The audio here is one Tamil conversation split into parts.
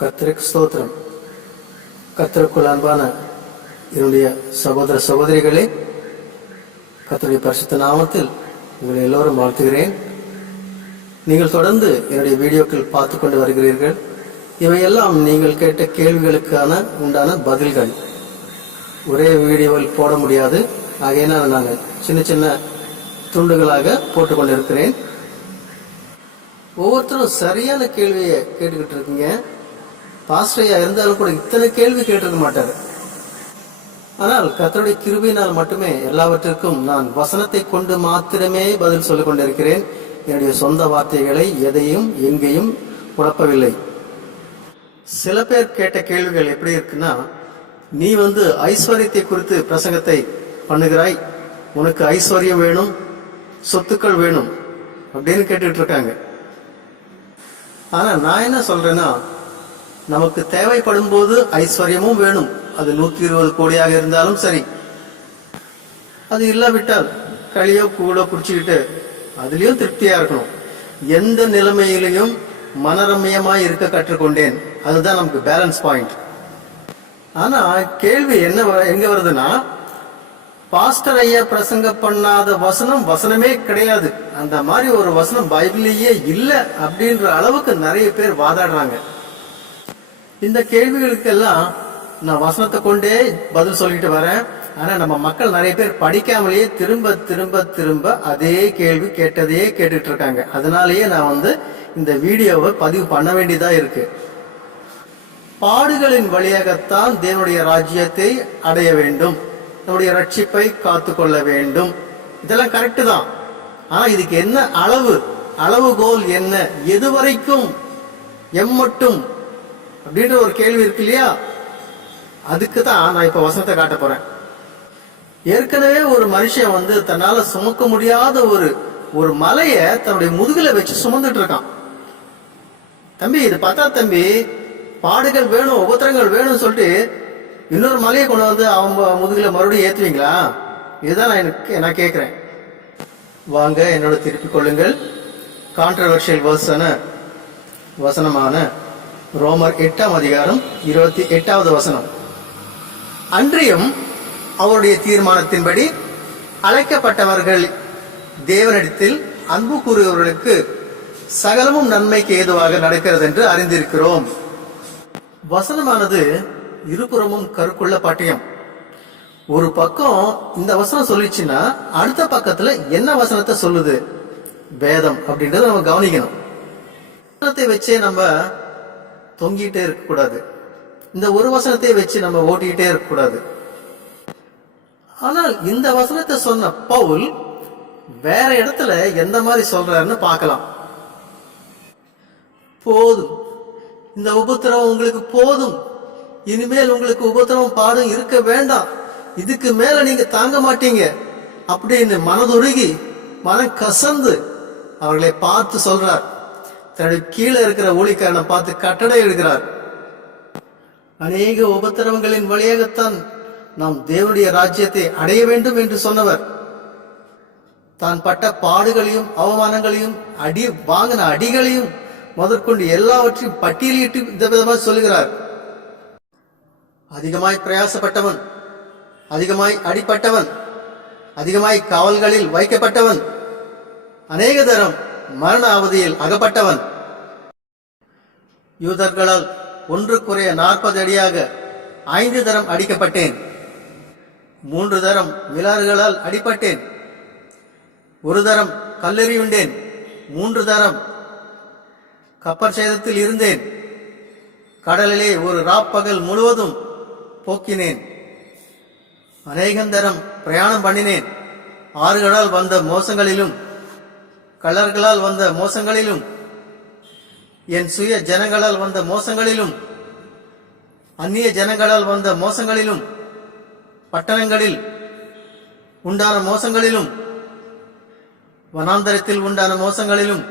கர்த்தருக்கு ஸ்தோத்திரம். கர்த்தருக்குள் அன்பான என்னுடைய சகோதர சகோதரிகளே, கர்த்தருடைய பரிசுத்த நாமத்தில் உங்களை எல்லோரும் வாழ்த்துகிறேன். நீங்கள் தொடர்ந்து என்னுடைய வீடியோக்கள் பார்த்து கொண்டு வருகிறீர்கள். இவையெல்லாம் நீங்கள் கேட்ட கேள்விகளுக்கான உண்டான பதில்கள். ஒரே வீடியோவில் போட முடியாது, ஆகையினால் நான் சின்ன சின்ன துண்டுகளாக போட்டுக்கொண்டிருக்கிறேன். ஒவ்வொருத்தரும் சரியான கேள்வியை கேட்டுக்கிட்டு இருக்கீங்க. பாஸ்டரையா இருந்தாலும் கூட இத்தனை கேள்வி கேட்டிருக்க மாட்டாரு. ஆனால் கர்த்தருடைய கிருபையினால் மட்டுமே எல்லாவற்றிற்கும் நான் வசனத்தை கொண்டு மாத்திரமே பதில் சொல்லிக் கொண்டிருக்கிறேன். என்னுடைய சொந்த வார்த்தைகளை எதையும் எங்கேயும் குழப்பவில்லை. சில பேர் கேட்ட கேள்விகள் எப்படி இருக்குன்னா, நீ ஐஸ்வர்யத்தை குறித்து பிரசங்கத்தை பண்ணுகிறாய், உனக்கு ஐஸ்வர்யம் வேணும், சொத்துக்கள் வேணும் அப்படின்னு கேட்டுட்டு இருக்காங்க. ஆனா நான் என்ன சொல்றேன்னா, நமக்கு தேவைப்படும் போது ஐஸ்வர்யமும் வேணும். அது 120 கோடியாக இருந்தாலும் சரி. அது இல்லாவிட்டால் களியோ கூடோ குடிச்சுக்கிட்டு அதுலயும் திருப்தியா இருக்கணும். எந்த நிலைமையிலையும் மனரம்யமாய் இருக்க கற்றுக்கொண்டேன். அதுதான் நமக்கு பேலன்ஸ் பாயிண்ட். ஆனா கேள்வி எங்க வருதுன்னா, பாஸ்டர் ஐயா பிரசங்க பண்ணாத வசனமே கிடையாது, அந்த மாதிரி ஒரு வசனம் பைபிளையே இல்ல அப்படின்ற அளவுக்கு நிறைய பேர் வாதாடுறாங்க. இந்த கேள்விகளுக்கெல்லாம் நான் வசனத்தை கொண்டே பதில் சொல்லிட்டு வரேன். ஆனா நம்ம மக்கள் நிறைய பேர் படிக்காமலேயே திரும்ப திரும்ப திரும்ப அதே கேள்வி கேட்டதையே கேட்டுட்டு இருக்காங்க. அதனாலேயே நான் இந்த வீடியோவை பதிவு பண்ண வேண்டியதா இருக்கு. பாடுகளின் வழியாகத்தான் தேவனுடைய ராஜ்யத்தை அடைய வேண்டும், நம்முடைய ரட்சிப்பை காத்து கொள்ள வேண்டும். இதெல்லாம் கரெக்டு தான். ஆனா இதுக்கு என்ன அளவுகோல் என்ன, எதுவரைக்கும் எம்மட்டும் அப்படின்ற ஒரு கேள்வி இருக்கு இல்லையா? அதுக்கு தான் நான் இப்ப வசனத்தை காட்ட போறேன். ஏற்கனவே ஒரு மனுஷன் தன்னால சுமக்க முடியாத ஒரு மலைய தன்னுடைய முதுகுல வச்சு சுமந்துட்டு இருக்கான். தம்பி இது பார்த்தா தம்பி, பாடுகள் வேணும், உபத்திரங்கள் வேணும்னு சொல்லிட்டு இன்னொரு மலையை கொண்டு அவங்க முதுகுல மறுபடியும் ஏத்துவீங்களா? இதுதான் நான் கேட்கிறேன். வாங்க என்னோட திருப்பிக் கொள்ளுங்கள். கான்ட்ரவர்ஷியல் வசனமான ரோமர் 8ஆம் அதிகாரம் 28வது வசனம். அன்றியும் அவருடைய தீர்மானத்தின்படி அழைக்கப்பட்டவர்கள் தேவனிடத்தில் அன்பு கூறுபவர்களுக்கு சகலமும் நன்மைக்கு ஏதுவாக நடக்கிறது என்று அறிந்திருக்கிறோம். வசனமானது இருபுறமும் கருக்குள்ள பாட்டியம். ஒரு பக்கம் இந்த வசனம் சொல்லிச்சுன்னா அடுத்த பக்கத்துல என்ன வசனத்தை சொல்லுது வேதம் அப்படின்றத நம்ம கவனிக்கணும். வசனத்தை வச்சே நம்ம தொங்கிட்டே இருக்க கூடாது. இந்த ஒரு வசனத்தை வச்சு நம்ம ஓட்டிக்கிட்டே இருக்க கூடாது. ஆனால் இந்த வசனத்தை சொன்ன பவுல் வேற இடத்துல எந்த மாதிரி சொல்றாருன்னு பார்க்கலாம். போதும், இந்த உபத்திரவம் உங்களுக்கு போதும், இனிமேல் உங்களுக்கு உபத்திரவம் பாடும் இருக்க வேண்டாம், இதுக்கு மேல நீங்க தாங்க மாட்டீங்க அப்படின்னு மனதுருகி மனம் கசந்து அவர்களை பார்த்து சொல்றார். தன்னுடைய கீழே இருக்கிற ஊழியக்காரனை பார்த்து கட்டளை எடுக்கிறார். அநேக உபத்திரவங்களின் வழியாகத்தான் நாம் தேவனுடைய ராஜ்யத்தை அடைய வேண்டும் என்று சொன்னவர் தான் பட்ட பாடுகளையும் அவமானங்களையும் வாங்கின அடிகளையும் முதற்கொண்டு எல்லாவற்றையும் பட்டியலிட்டு இந்த விதமாக சொல்லுகிறார். அதிகமாய் பிரயாசப்பட்டவன், அதிகமாய் அடிப்பட்டவன், அதிகமாய் காவல்களில் வைக்கப்பட்டவன், அநேக தரம் மரண அவதியில் அகப்பட்டவன், யூதர்களால் ஒன்று குறைய 40 அடியாக 5 தரம் அடிக்கப்பட்டேன், 3 தரம் மிலாறுகளால் அடிப்பட்டேன், 1 தரம் கல்லெறியுண்டேன், 3 தரம் கப்பற் சேதத்தில் இருந்தேன், கடலிலே ஒரு ராப்பகல் முழுவதும் போக்கினேன், அநேகந்தரம் பிரயாணம் பண்ணினேன், ஆறுகளால் வந்த மோசங்களிலும் கள்ளர்களால் வந்த மோசங்களிலும் என் சுய ஜனங்களால் வந்த மோசங்களிலும் அந்நிய ஜனங்களால் வந்த மோசங்களிலும் பட்டணங்களில் உண்டான மோசங்களிலும் வனாந்தரத்தில் உண்டான மோசங்களிலும்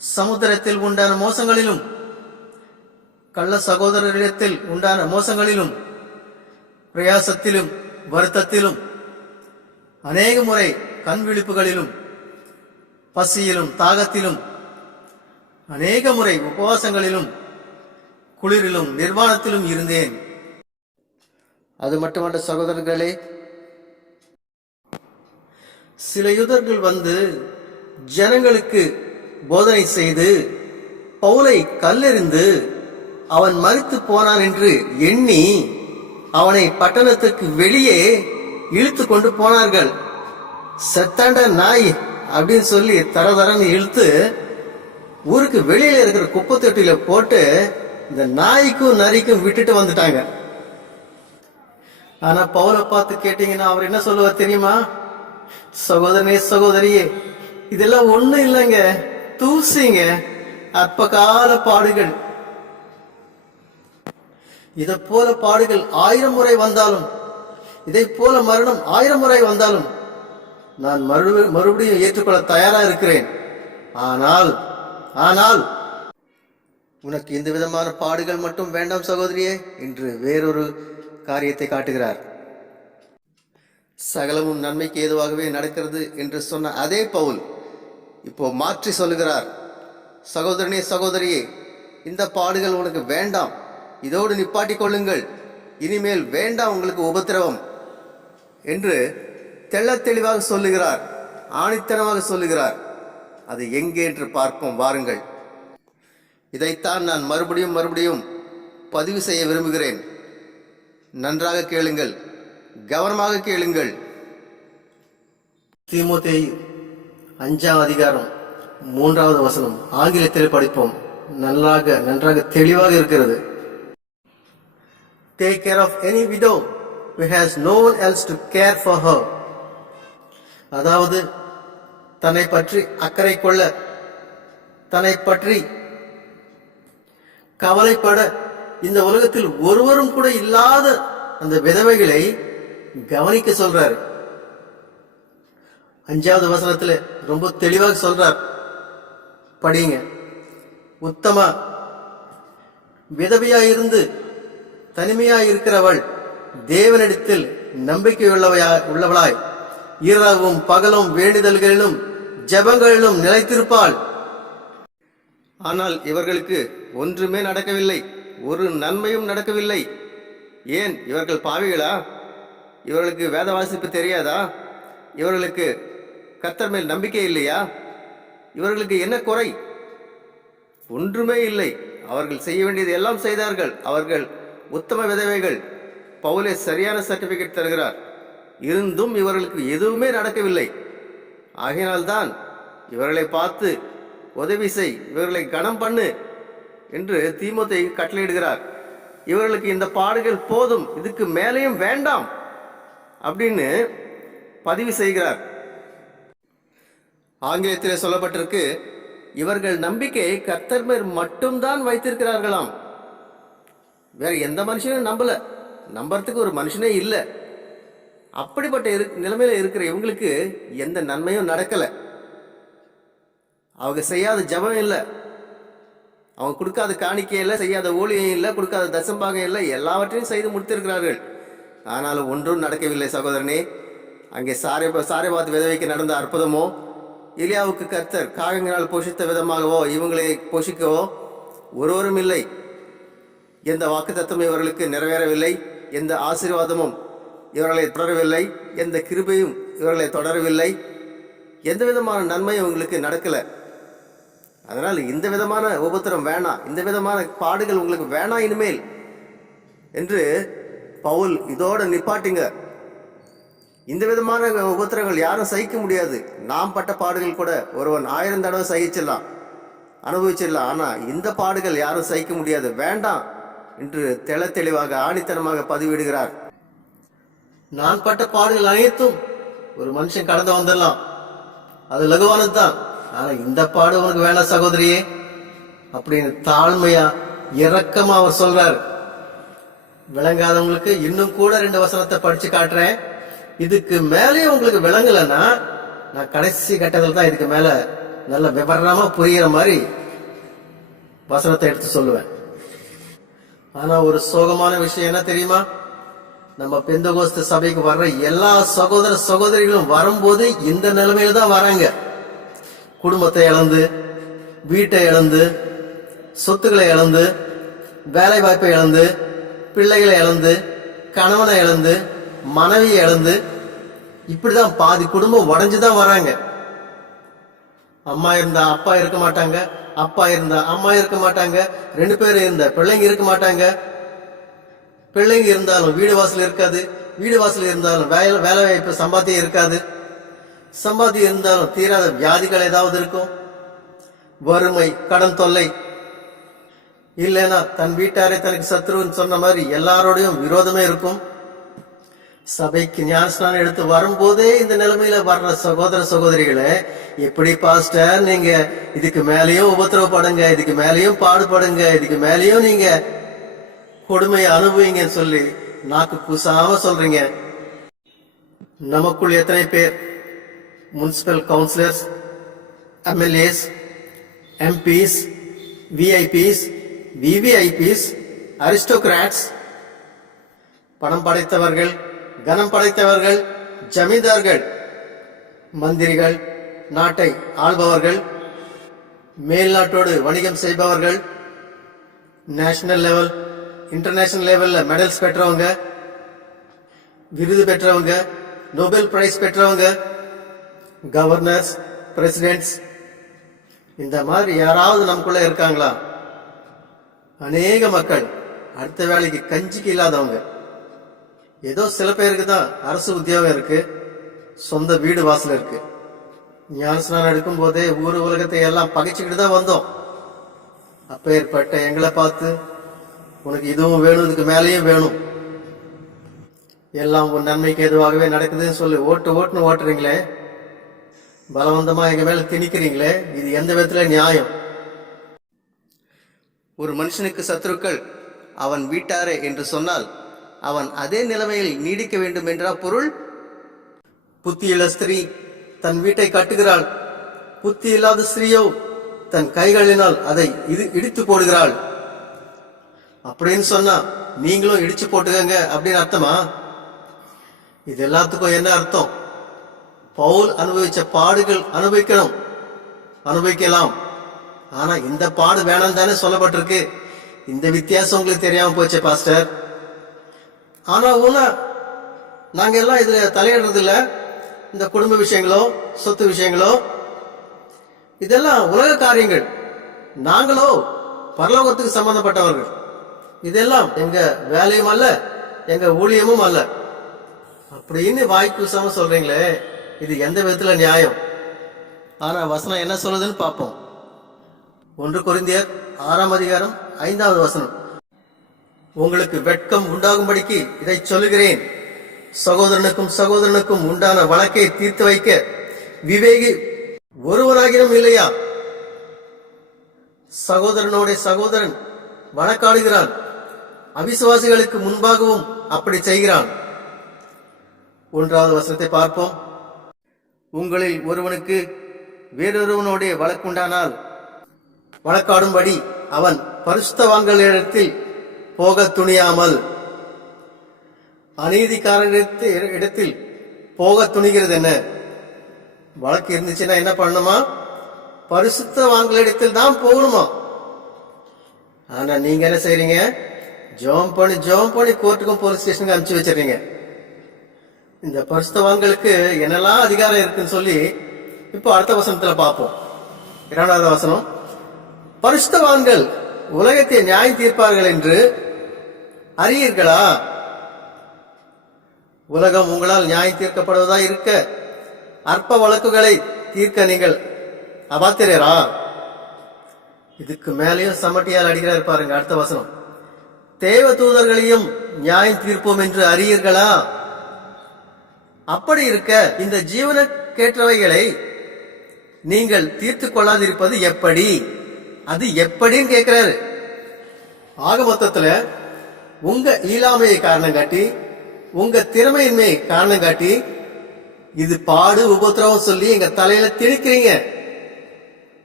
சமுத்திரத்தில் உண்டான மோசங்களிலும் கள்ள சகோதரரிடத்தில் உண்டான மோசங்களிலும் பிரயாசத்திலும் வருத்தத்திலும் அநேக முறை கண் விழிப்புகளிலும் பசியிலும் தாகத்திலும் அநேக முறை உபவாசங்களிலும் குளிரிலும் நிர்வாணத்திலும் இருந்தேன். அது மட்டுமல்ல சகோதரர்களே, சில யூதர்கள் வந்து ஜனங்களுக்கு போதனை செய்து பவுலை கல்லெறிந்து அவன் மரித்து போனான் என்று எண்ணி அவனை பட்டணத்துக்கு வெளியே இழுத்து கொண்டு போனார்கள். செத்தாண்ட நாய் அப்படின்னு சொல்லி தரதரன்னு இழுத்து ஊருக்கு வெளியில இருக்கிற குப்பை தொட்டியில போட்டு இந்த நாய்க்கும் நரிக்கும் விட்டுட்டு வந்துட்டாங்க. ஆனா பவுலை பார்த்து கேட்டீங்கன்னா அவர் என்ன சொல்லுவார் தெரியுமா? சகோதரனே சகோதரியே, இதெல்லாம் ஒண்ணு இல்லைங்க, தூசிங்க, அற்ப கால பாடுகள். இதை போல பாடுகள் 1000 முறை வந்தாலும், இதை போல மரணம் 1000 முறை வந்தாலும் நான் மறுபடியும் ஏற்றுக்கொள்ள தயாரா இருக்கிறேன். ஆனால் ஆனால் உனக்கு இந்த விதமான பாடுகள் மட்டும் வேண்டாம் சகோதரியே என்று வேறொரு காரியத்தை காட்டுகிறார். சகலமும் நன்மைக்கு ஏதுவாகவே நடக்கிறது என்று சொன்ன அதே பவுல் இப்போ மாற்றி சொல்லுகிறார், சகோதரனே சகோதரியே, இந்த பாடுகள் உனக்கு வேண்டாம், இதோடு நிப்பாட்டிக் கொள்ளுங்கள், இனிமேல் வேண்டாம் உங்களுக்கு உபத்திரவம் என்று தெள்ளத் தெளிவாக சொல்லுகிறார், ஆணித்தனமாக சொல்லுகிறார். அது எங்கே என்று பார்ப்போம் வாருங்கள். இதைத்தான் நான் மறுபடியும் பதிவு செய்ய விரும்புகிறேன். நன்றாக கேளுங்கள், கவனமாக கேளுங்கள். தீமோத்தேயு 5ஆம் அதிகாரம் 3வது வசனம் ஆங்கிலத்தில் படிப்போம். நன்றாக தெளிவாக இருக்கிறது. Take care of any widow who has no one else to care for her. அதாவது தன்னை பற்றி அக்கறை கொள்ள, தன்னை பற்றி கவலைப்பட இந்த உலகத்தில் ஒருவரும் கூட இல்லாத அந்த விதவைகளை கவனிக்க சொல்றாரு. 5வது வசனத்துல ரொம்ப தெளிவாக சொல்றார், படிங்க. உத்தம விதவையாயிருந்து தனிமையாய் இருக்கிறவள் தேவனிடத்தில் நம்பிக்கை உள்ளவளாய் இரவும் பகலும் வேண்டுதல்களிலும் ஜெபங்களிலும் நிலைத்திருப்பாள். ஆனால் இவர்களுக்கு ஒன்றுமே நடக்கவில்லை, ஒரு நன்மையும் நடக்கவில்லை. ஏன்? இவர்கள் பாவிகளா? இவர்களுக்கு வேத வாசிப்பு தெரியாதா? இவர்களுக்கு கர்த்தர் மேல் நம்பிக்கை இல்லையா? இவர்களுக்கு என்ன குறை? ஒன்றுமே இல்லை. அவர்கள் செய்ய வேண்டியது எல்லாம் செய்தார்கள். அவர்கள் உத்தம விதவைகள். பவுலே சரியான சர்டிபிகேட் தருகிறார். இருந்தும் இவர்களுக்கு எதுவுமே நடக்கவில்லை. ஆகையினால்தான் இவர்களை பார்த்து உதவி செய், இவர்களை கனம் பண்ணு என்று தீமோத்தேயு கட்டளையிடுகிறார். இவர்களுக்கு இந்த பாடுகள் போதும், இதுக்கு மேலேயும் வேண்டாம் அப்படின்னு பதிவு செய்கிறார். ஆங்கிலத்தில் சொல்லப்பட்டிருக்கு, இவர்கள் நம்பிக்கையை கர்த்தர் மேல் மட்டும்தான் வைத்திருக்கிறார்களாம். வேற எந்த மனுஷனும் நம்புறதுக்கு ஒரு மனுஷனே இல்லை. அப்படிப்பட்ட நிலைமையில இருக்கிற இவங்களுக்கு எந்த நன்மையும் நடக்கல. அவங்க செய்யாத ஜபம் இல்லை, அவங்க கொடுக்காத காணிக்கை இல்லை, செய்யாத ஊழியம் இல்லை, கொடுக்காத தசம்பாகம் இல்லை, எல்லாவற்றையும் செய்து முடித்திருக்கிறார்கள். ஆனாலும் ஒன்றும் நடக்கவில்லை சகோதரனே. அங்கே சாரேபாத் விதவைக்கு நடந்த அற்புதமோ, எலியாவுக்கு கர்த்தர் காகங்களால் போஷித்த விதமாகவோ இவங்களை போஷிக்கவோ ஒருவரும் இல்லை. எந்த வாக்குத்தத்தமும் இவர்களுக்கு நிறைவேறவில்லை, எந்த ஆசீர்வாதமும் இவர்களை தொடரவில்லை, எந்த கிருபையும் இவர்களை தொடரவில்லை, எந்த விதமான நன்மையும் இவங்களுக்கு நடக்கல. அதனால் இந்த விதமான உபத்திரம் வேணாம், இந்த விதமான பாடுகள் உங்களுக்கு வேணாம் இனிமேல் என்று பவுல் இதோட நிப்பாட்டுங்க. இந்த விதமான உபத்திரங்கள் யாரும் சகிக்க முடியாது. நாம் பட்ட பாடுகள் கூட ஒருவன் 1000 தடவை சகிச்சிடலாம், அனுபவிச்சிடலாம். ஆனா இந்த பாடுகள் யாரும் சகிக்க முடியாது, வேண்டாம் என்று தெளிவாக ஆணித்தனமாக பதிவிடுகிறார். நான் பட்ட பாடுகள் அனைத்தும் ஒரு மனுஷன் கடந்து வந்துடலாம், அது லகுவானது தான். ஆனா இந்த பாடு உனக்கு வேணாம் சகோதரியே அப்படின்னு தாழ்மையா இரக்கமா அவர் சொல்றாரு. விளங்காதவங்களுக்கு இன்னும் கூட 2 வசனத்தை படிச்சு காட்டுறேன். இதுக்கு மேலே உங்களுக்கு விளங்கலன்னா நான் கடைசி கட்டத்தில் தான் இதுக்கு மேல நல்ல விவரமா புரியுற மாதிரி வசனத்தை எடுத்து சொல்லுவேன். ஆனா ஒரு சோகமான விஷயம் என்ன தெரியுமா? நம்ம பெந்தகோஸ்து சபைக்கு வர்ற எல்லா சகோதர சகோதரிகளும் வரும்போது இந்த நிலைமையில தான் வராங்க. குடும்பத்தை இழந்து, வீட்டை இழந்து, சொத்துக்களை இழந்து, வேலை வாய்ப்பை இழந்து, பிள்ளைகளை இழந்து, கணவனை இழந்து, மனைவியை இழந்து, இப்படிதான் பாதி குடும்பம் உடஞ்சுதான் வராங்க. அம்மா இருந்தா அப்பா இருக்க மாட்டாங்க, அப்பா இருந்தா அம்மா இருக்க மாட்டாங்க, 2 பேர் இருந்தா பிள்ளைங்க இருக்க மாட்டாங்க. பிள்ளைங்க இருந்தாலும் வீடு வாசல் இருக்காது, வீடு வாசல் இருந்தாலும் வேலை வாய்ப்பு சம்பாத்தியம் இருக்காது, சம்பாத்தியம் இருந்தாலும் தீராத வியாதிகள் ஏதாவது இருக்கும், வறுமை, கடன் தொல்லை, இல்லைன்னா தன் வீட்டாரே தனக்கு சத்ருன்னு சொன்ன மாதிரி எல்லாரோடையும் விரோதமே இருக்கும். சபைக்கு ஞானஸ்நானம் எடுத்து வரும்போதே இந்த நிலைமையில வர்ற சகோதர சகோதரிகளை, எப்படி பாஸ்டர் நீங்க இதுக்கு மேலேயும் உபத்திரவப்படுங்க, இதுக்கு மேலேயும் பாடுபடுங்க, இதுக்கு மேலேயும் நீங்க கொடுமையை அனுபவிங்கன்னு சொல்லி நாக்கு கூசாம சொல்றீங்க? நமக்குள் எத்தனை பேர் municipal councillors, MLAs, MPs, VIPs, VVIPs, aristocrats, பணம் படைத்தவர்கள், கனம் படைத்தவர்கள், ஜமீன்தார்கள், மந்திரிகள், நாட்டை ஆள்பவர்கள், மேல்நாட்டோடு வணிகம் செய்பவர்கள், நேஷனல் லெவல், இன்டர்நேஷனல் லெவல்ல மெடல்ஸ் பெற்றவங்க, விருது பெற்றவங்க, நோபல் பிரைஸ் பெற்றவங்க, கவர்னர்ஸ், பிரசிடென்ட்ஸ், இந்த மாதிரி யாராவது நமக்குள்ள இருக்காங்களா? அநேக மக்கள் அடுத்த வேலைக்கு கஞ்சிக்கு இல்லாதவங்க. ஏதோ சில பேருக்கு தான் அரசு உத்தியோகம் இருக்கு, சொந்த வீடு வாசல் இருக்கு. ஞானஸ்நானம் எடுக்கும் போதே ஊர் உலகத்தை எல்லாம் பகைச்சுக்கிட்டு தான் வந்தோம். அப்பேற்பட்ட எங்களை பார்த்து உனக்கு இதுவும் வேணும், இதுக்கு மேலேயும் வேணும், எல்லாம் உன் நன்மைக்கு எதுவாகவே நடக்குதுன்னு சொல்லி ஓட்டுன்னு ஓட்டுறீங்களே, பலவந்தமா எங்க மேல திணிக்கிறீங்களே, இது எந்த விதத்துல நியாயம்? ஒரு மனுஷனுக்கு சத்துருக்கள் அவன் வீட்டாரே என்று சொன்னால் அவன் அதே நிலைமையில் நீடிக்க வேண்டும் என்றா பொருள்? புத்தியுள்ள ஸ்திரீ தன் வீட்டை கட்டுகிறாள், புத்தி இல்லாத ஸ்திரீயோ தன் கைகளினால் அதை இடித்து போடுகிறாள். அப்படின்னு சொன்னா நீங்களும் இடிச்சு போட்டுக்கங்க அப்படின்னு அர்த்தமா? இது எல்லாத்துக்கும் என்ன அர்த்தம்? பவுல் அனுபவிச்ச பாடுகள் அனுபவிக்கலாம், ஆனா இந்த பாடு வேணாம் தானே சொல்லப்பட்டிருக்கு. இந்த வித்தியாசம் உங்களுக்கு தெரியாம போச்சே பாஸ்டர். ஆனா நாங்க எல்லாம் இதுல தலையிடுறது இல்ல. இந்த குடும்ப விஷயங்களோ சொத்து விஷயங்களோ இதெல்லாம் உலக காரியங்கள், நாங்களோ பரலோகத்துக்கு சம்பந்தப்பட்டவர்கள். இதெல்லாம் எங்க வேலையும் அல்ல, எங்க ஊழியமும் அல்ல அப்படின்னு வாய்க்கூசாம சொல்றீங்களே, இது எந்த விதத்துல நியாயம்? ஆனா வசனம் என்ன சொல்லுதுன்னு பார்ப்போம். 1 கொரிந்தியர் 6ஆம் அதிகாரம் 5வது வசனம். உங்களுக்கு வெட்கம் உண்டாகும்படிக்கு இதை சொல்லுகிறேன், சகோதரனுக்கும் உண்டான வழக்கை தீர்த்து வைக்க விவேகி ஒருவனாகினும் இல்லையா? சகோதரன் வழக்காடுகிறான், அவிசுவாசிகளுக்கு முன்பாகவும் அப்படி செய்கிறான். 1வது வசனத்தை பார்ப்போம். உங்களில் ஒருவனுக்கு வேறொருவனுடைய வழக்குண்டானால் வழக்காடும்படி அவன் பரிசுத்தவான்களிடத்தில் போக துணியாமல், அநீதிக்காரனிடத்தில் போக துணிகிறது என்ன? வழக்கு இருந்துச்சுன்னா என்ன பண்ணணுமா? பரிசுத்தவான்களிடத்தில் தான் போகணுமா? ஆனா நீங்க என்ன செய்றீங்க? ஜோம் பண்ணி கோர்ட்டுக்கும் போலீஸ் ஸ்டேஷனுக்கு அனுப்பிச்சு வச்சிருக்கீங்க. இந்த பரிசுத்தவான்களுக்கு என்னெல்லாம் அதிகாரம் இருக்குன்னு சொல்லி இப்போ அடுத்த வசனத்துல பார்ப்போம். 2வது வசனம். பரிசுத்தவான்கள் உலகத்தை நியாயம் தீர்ப்பார்கள் என்று அறியீர்களா? உலகம் உங்களால் நியாயம் தீர்க்கப்படுவதா இருக்க அற்ப வழக்குகளை தீர்க்க நீங்கள் அபாத்திரரா? இதுக்கு மேலேயும் சமட்டியால் அடிக்கிறார் பாருங்க. அடுத்த வசனம். தேவ தூதர்களையும் நியாயம் தீர்ப்போம் என்று அறியீர்களா? அப்படி இருக்க இந்த ஜீவனுக்கேற்றவைகளை நீங்கள் தீர்த்து கொள்ளாதிருப்பது எப்படி? அது எப்படின்னு கேட்கிறாரு. ஆக மொத்தத்துல உங்க இயலாமையை காரணம் காட்டி, உங்க திறமையின்மையை காரணம் காட்டி, இது பாடு உபத்திரவம் சொல்லி எங்க தலையில திணிக்கிறீங்க.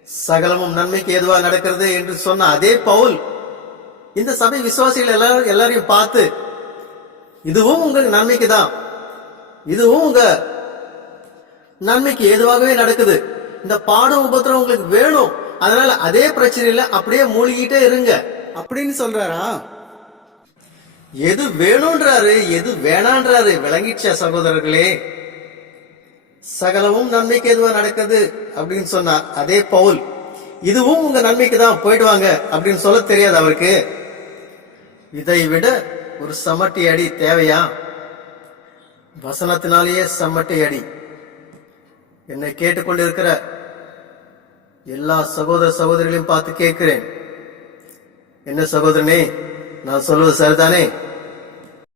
சகலமும் நன்மைக்கு ஏதுவா நடக்கிறது என்று சொன்ன அதே பவுல் இந்த சபை விசுவாசிகள் எல்லாரையும் பார்த்து, இதுவும் உங்க நன்மைக்கு தான், இதுவும் உங்க நன்மைக்கு ஏதுவாகவே நடக்குது, இந்த பாடும் உபத்திரம் உங்களுக்கு வேணும், அதனால அதே பிரச்சனையில அப்படியே மூழ்கிட்டே இருங்க அப்படின்னு சொல்றாரா? எது வேணும்ன்றாரு, எது வேணான்றாரு. விளங்கிச்சா சகோதரர்களே? சகலமும் நன்மைக்கு எதுவா நடக்குது அப்படின்னு சொன்னா அதே பவுல் இதுவும் உங்க நன்மைக்கு தான், போயிட்டு வாங்க அப்படின்னு சொல்ல தெரியாது அவருக்கு. இதை விட ஒரு சமட்டி அடி தேவையா? வசனத்தினாலேயே சமட்டி அடி. என்னை கேட்டுக்கொண்டிருக்கிற எல்லா சகோதர சகோதரிகளையும் பார்த்து கேட்கிறேன், என்ன சகோதரனே, நான் சொல்வது சரிதானே?